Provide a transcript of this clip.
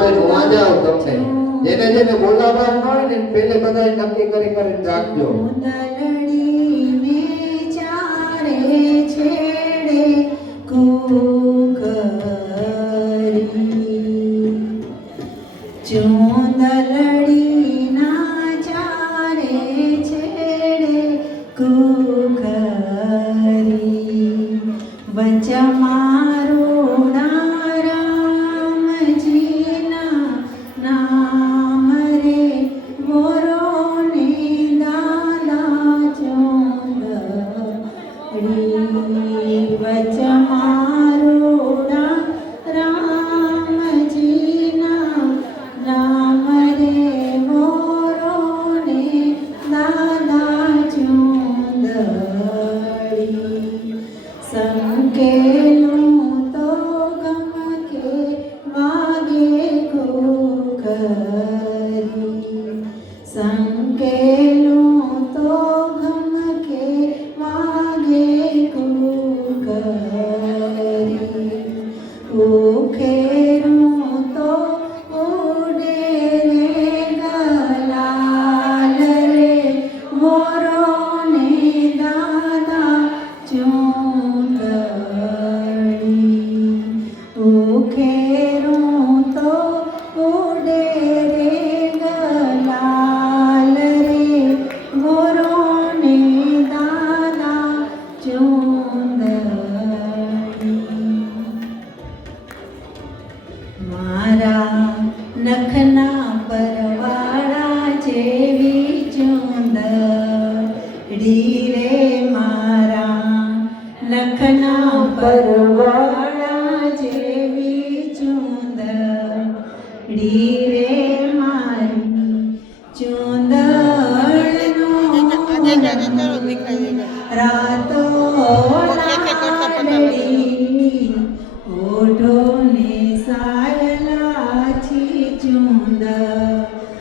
બેન વાજાવ તમને જેને જેને બોલાવવાનું હોય ને પેલે બધા નક્કી કરીને રાખજો. ચૂંદડીને ચારે છેડે કુકરી, ચૂંદડીના ચારે છેડે કુકરી, વચમાં રોડા રામજીના નામ રે મોરો ને દાદા ચૂંદડી, વચમાં રોડા રામજીના નામ રે મોરો ને દાદા ચૂંદડી, સંકેલું તો ગમકે વાગે કુકરી, સંકેલું તો ગમકે વાગે કુકરી, ઉખેરું તો ઉડે રે ગલાલ રે મોરો ને દાદા ચૂંદડી, ઉખેરું તો ઉડે રે ગલાલ રે મોરો ને દાદા ચૂંદડી, મારા નખના પરવાળા જેવી ચૂંદડી રે, મારા નખના પરવાળા જેવી ચૂંદડી રે, મારી ચૂંદડનો રાતો લાડડી, ઓઢો ને સાયલા છી ચૂંદડી